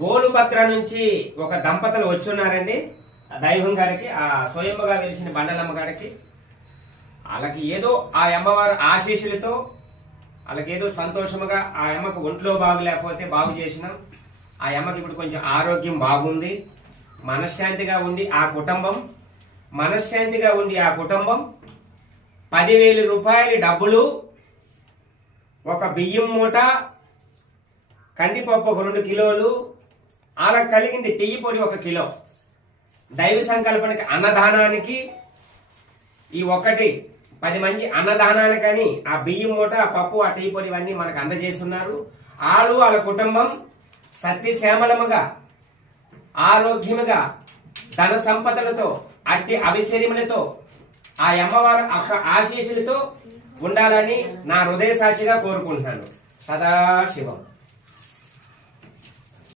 బోలుభద్ర నుంచి ఒక దంపతులు వచ్చున్నారండి దైవం గారికి, ఆ స్వయంగా వెలిసిన బండలమ్మ గారికి. వాళ్ళకి ఏదో ఆ అమ్మవారు ఆశీస్సులతో వాళ్ళకి ఏదో సంతోషముగా ఆ అమ్మకు ఒంట్లో బాగులేకపోతే బాగు చేసినాం. ఆ అమ్మకి ఇప్పుడు కొంచెం ఆరోగ్యం బాగుంది. మనశ్శాంతిగా ఉండి ఆ కుటుంబం 10,000 రూపాయల డబ్బులు, ఒక బియ్యం మూట, కందిపప్పు ఒక 2 కిలోలు, అలా కలిగింది టీ పొడి 1 కిలో. దైవ సంకల్పానికి అన్నదానానికి ఈ 10 మంది అన్నదానానికని ఆ బియ్యం మూట, ఆ పప్పు, ఆ టీ పొడి ఇవన్నీ మనకు అందజేస్తున్నారు. వాళ్ళ కుటుంబం సత్యశ్యామలముగా ఆరోగ్యముగా ధన సంపదలతో అట్టి అవిశర్యములతో ఆ అమ్మవారు ఆశీస్సులతో ఉండాలని నా హృదయ సాక్షిగా కోరుకుంటున్నాను. సదాశివం.